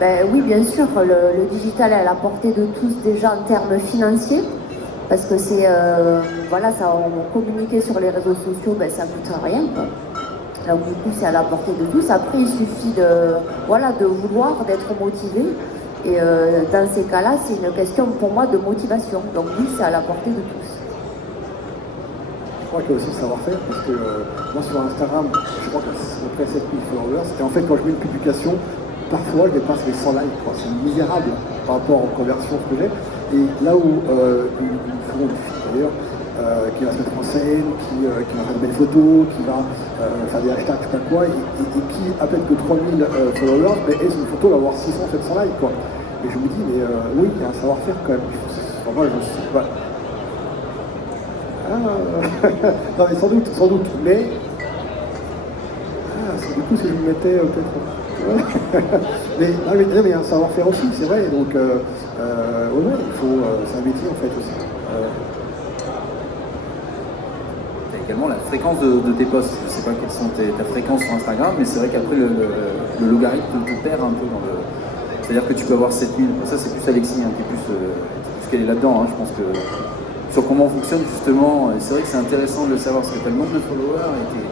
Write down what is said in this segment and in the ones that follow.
Ben oui, bien sûr, le digital est à la portée de tous déjà en termes financiers, parce que c'est, voilà, ça, communiquer sur les réseaux sociaux, ben, ça coûte rien, quoi. Donc du coup, c'est à la portée de tous. Après, il suffit de, voilà, de vouloir, d'être motivé. Et dans ces cas-là, c'est une question pour moi de motivation. Donc oui, c'est à la portée de tous. Je crois qu'il y a aussi le savoir-faire, parce que moi sur Instagram, je crois que c'est à peu près 7000 followers, et en fait quand je mets une publication, parfois je dépasse les 100 likes, quoi. C'est misérable par rapport aux conversions que j'ai. Et là où souvent une fille d'ailleurs, qui va se mettre en scène, qui va faire de belles photos, qui va faire des hashtags, je sais pas quoi, et qui, à peine que 3000 followers, mais elle, sur une photo, va avoir 600, 700 likes, quoi. Et je me dis, mais oui, il y a un savoir-faire quand même. Enfin, moi, je sais pas. Ah, non mais sans doute, mais du coup si je me mettais peut-être. Mais il y a un savoir-faire aussi, c'est vrai, donc ouais, il faut, c'est un métier en fait aussi. T'as également la fréquence de tes posts. Je ne sais pas quelles sont ta fréquence sur Instagram, mais c'est vrai qu'après le logarithme te perd un peu dans le. C'est-à-dire que tu peux avoir 7000. Ça c'est plus Alexis, hein, qui est plus qu'elle est là-dedans. Hein, je pense que sur comment fonctionne justement, c'est vrai que c'est intéressant de le savoir parce que tu as le nombre de followers et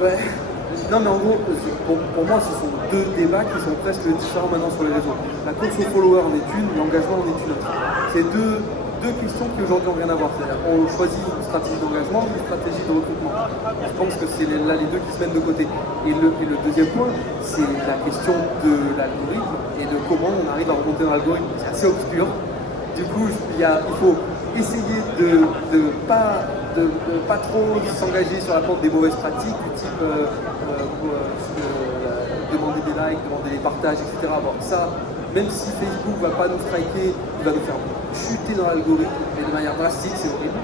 Ouais. Non mais en gros, pour moi ce sont deux débats qui sont presque différents maintenant sur les réseaux. La course aux followers en est une, l'engagement en est une autre. C'est deux questions qui aujourd'hui n'ont rien à voir. C'est-à-dire on choisit une stratégie d'engagement, une stratégie de recrutement. Je pense que c'est là les deux qui se mettent de côté. Et le deuxième point, c'est la question de l'algorithme et de comment on arrive à remonter dans l'algorithme. C'est assez obscur. Du coup, il faut essayer de pas trop s'engager sur la porte des mauvaises pratiques, du type demander des likes, demander des partages, etc. Bon, ça, même si Facebook ne va pas nous striker, il va nous faire chuter dans l'algorithme, et de manière drastique, c'est horrible.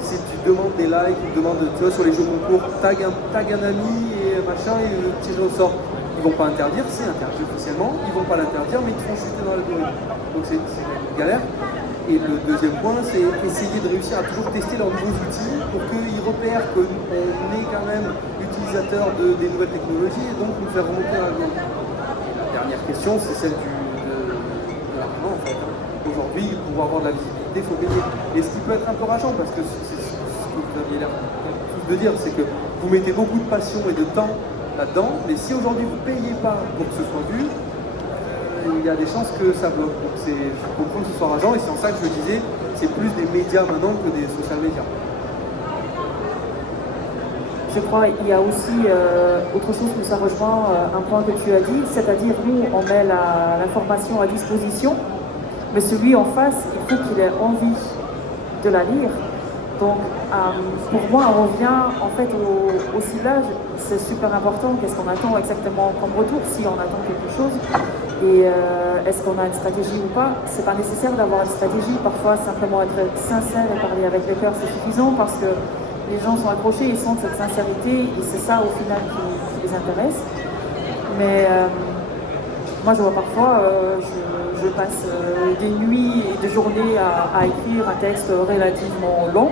Si tu demandes des likes, tu demandes, tu vois, sur les jeux concours, tag un ami et machin, et le tiré au sort. Ils vont pas interdire, c'est interdit officiellement, ils vont pas l'interdire, mais ils te font chuter dans l'algorithme. Donc c'est une galère. Et le deuxième point, c'est essayer de réussir à toujours tester leurs nouveaux outils pour qu'ils repèrent qu'on est quand même utilisateur des nouvelles technologies et donc nous faire remonter dans l'algorithme. La dernière question, c'est celle de l'argent en fait. Aujourd'hui, pour avoir de la visibilité, il faut payer. Et ce qui peut être un peu rageant, parce que c'est ce que vous aviez l'air tous de dire, c'est que vous mettez beaucoup de passion et de temps là-dedans, mais si aujourd'hui vous ne payez pas pour que ce soit vu, il y a des chances que ça bloque. Donc je comprends que ce soit rageant et c'est en ça que je disais, c'est plus des médias maintenant que des social médias. Je crois qu'il y a aussi autre chose que ça rejoint un point que tu as dit, c'est-à-dire nous on met l'information à disposition, mais celui en face, il faut qu'il ait envie de la lire. Donc pour moi on revient en fait au ciblage, c'est super important, qu'est-ce qu'on attend exactement comme retour, si on attend quelque chose, et est-ce qu'on a une stratégie ou pas. C'est pas nécessaire d'avoir une stratégie, parfois simplement être sincère et parler avec le cœur c'est suffisant parce que les gens sont accrochés, ils sentent cette sincérité et c'est ça au final qui les intéresse. Mais moi je vois parfois, je passe des nuits et des journées à écrire un texte relativement long,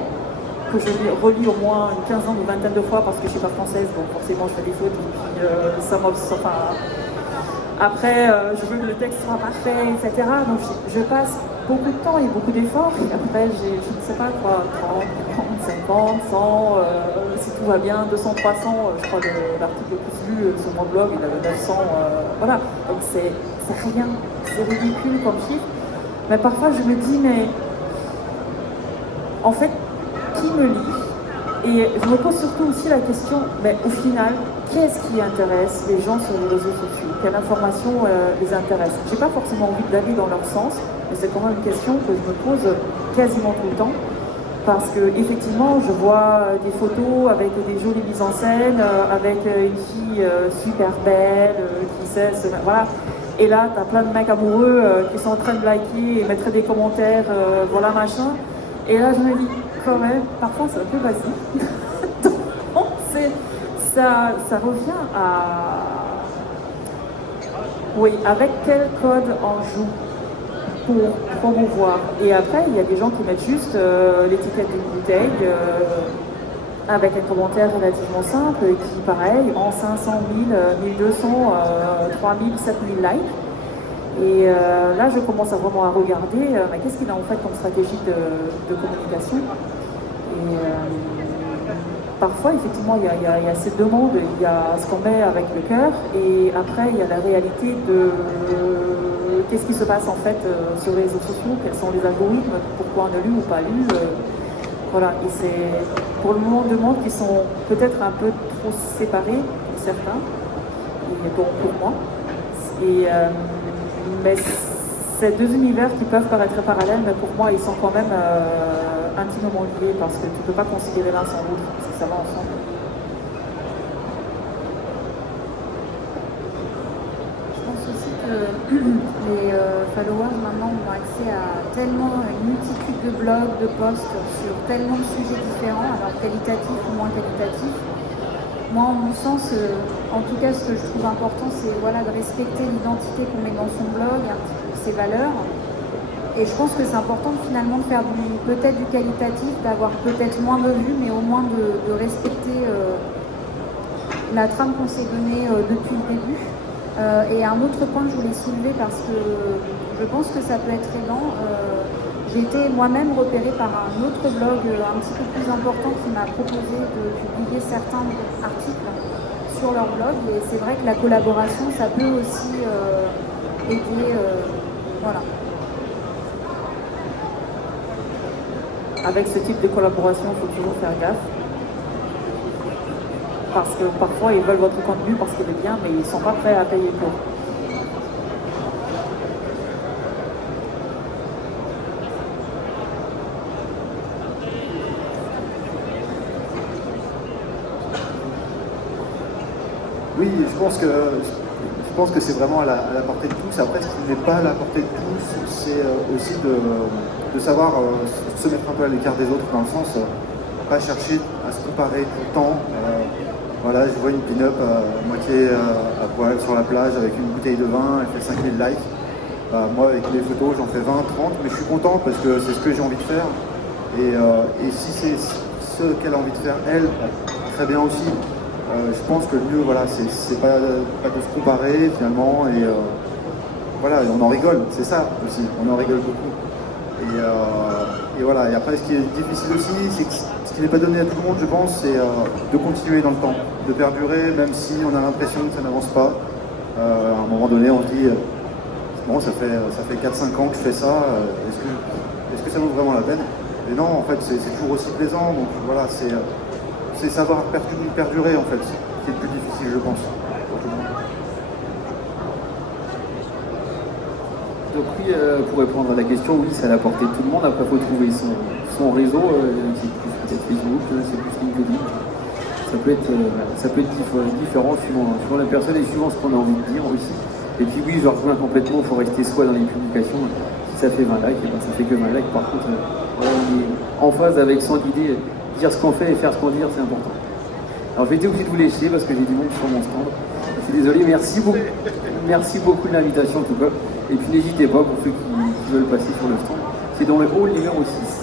que je relis au moins une quinzaine ou vingtaine de fois parce que je ne suis pas française, donc forcément je fais des fautes et puis ça m'obsède. Enfin, après, je veux que le texte soit parfait, etc. Donc je passe beaucoup de temps et beaucoup d'efforts et après j'ai, je ne sais pas quoi, 30, 40, 50, 100, si tout va bien, 200, 300, je crois que l'article le plus lu sur mon blog, il avait 900, voilà. Donc c'est rien, c'est ridicule comme chiffre. Mais parfois je me dis, mais en fait, qui me lit? Et je me pose surtout aussi la question, mais au final, qu'est-ce qui intéresse les gens sur les réseaux sociaux? Quelle information les intéresse? J'ai pas forcément envie d'aller dans leur sens, mais c'est quand même une question que je me pose quasiment tout le temps. Parce que effectivement, je vois des photos avec des jolies mises en scène, avec une fille super belle, qui sait, voilà. Et là, t'as plein de mecs amoureux qui sont en train de liker et mettre des commentaires, voilà machin. Et là, je me dis, quand même, parfois c'est un peu basique. Donc, ça revient à... Oui, avec quel code on joue pour promouvoir. Et après, il y a des gens qui mettent juste l'étiquette d'une bouteille avec un commentaire relativement simple qui, pareil, en 500, 1000, 1200, 3000, 7000 likes. Et là, je commence vraiment à regarder mais qu'est-ce qu'il a en fait comme stratégie de communication. Et parfois, effectivement, il y a ces deux mondes. Il y a ce qu'on met avec le cœur et après, il y a la réalité de qu'est-ce qui se passe en fait sur les réseaux sociaux, quels sont les algorithmes, pourquoi on a lu ou pas lu. Voilà, et c'est pour le moment deux mondes qui sont peut-être un peu trop séparés pour certains, et pour moi. Et, mais ces deux univers qui peuvent paraître parallèles, mais pour moi ils sont quand même intimement liés parce que tu ne peux pas considérer l'un sans l'autre, parce que ça va ensemble. Je pense aussi que les followers maintenant ont accès à tellement une multitude de blogs, de posts sur tellement de sujets différents, alors qualitatifs ou moins qualitatifs. Moi, en mon sens, en tout cas, ce que je trouve important, c'est voilà, de respecter l'identité qu'on met dans son blog, un petit peu ses valeurs. Et je pense que c'est important finalement de faire peut-être du qualitatif, d'avoir peut-être moins de vues, mais au moins de respecter la trame qu'on s'est donnée depuis le début. Et un autre point que je voulais soulever parce que je pense que ça peut être aidant. J'ai été moi-même repérée par un autre blog un petit peu plus important qui m'a proposé de publier certains articles sur leur blog. Et c'est vrai que la collaboration, ça peut aussi aider. Voilà. Avec ce type de collaboration, il faut toujours faire gaffe. Parce que parfois, ils veulent votre contenu parce qu'il est bien, mais ils ne sont pas prêts à payer pour. Oui, je pense que c'est vraiment à la portée de tous. Après, ce qui n'est pas à la portée de tous, c'est aussi de savoir se mettre un peu à l'écart des autres, dans le sens, pas chercher à se comparer tout le temps. Voilà, je vois une pin-up à moitié à poil sur la plage avec une bouteille de vin, elle fait 5000 likes. Bah, moi, avec mes photos, j'en fais 20, 30, mais je suis content parce que c'est ce que j'ai envie de faire. Et si c'est ce qu'elle a envie de faire, elle, très bien aussi. Je pense que le mieux, voilà, c'est pas de se comparer finalement, et voilà, on en rigole, c'est ça aussi, on en rigole beaucoup. Et voilà, et après ce qui est difficile aussi, c'est que ce qui n'est pas donné à tout le monde, je pense, c'est de continuer dans le temps, de perdurer, même si on a l'impression que ça n'avance pas. À un moment donné, on se dit, bon, ça fait 4-5 ans que je fais ça, est-ce que ça vaut vraiment la peine? Et non, en fait, c'est toujours aussi plaisant, donc voilà, c'est savoir perdurer en fait, qui est le plus difficile, je pense, pour tout le monde. Donc oui, pour répondre à la question, oui, c'est à la portée de tout le monde. Après, il faut trouver son réseau, c'est plus peut-être Facebook, c'est plus LinkedIn. Ça peut être différent suivant la personne et suivant ce qu'on a envie de dire aussi. Et puis oui, je rejoins complètement, il faut rester soi dans les publications. Si ça fait 20 likes, et ben ça fait que 20 likes. Par contre, voilà, on est en phase avec son idée. Dire ce qu'on fait et faire ce qu'on dit, c'est important. Alors je vais être obligé de vous laisser parce que j'ai du monde sur mon stand. Je suis désolé, merci beaucoup de l'invitation en tout cas. Et puis n'hésitez pas pour ceux qui veulent passer sur le stand. C'est dans le hall numéro 6.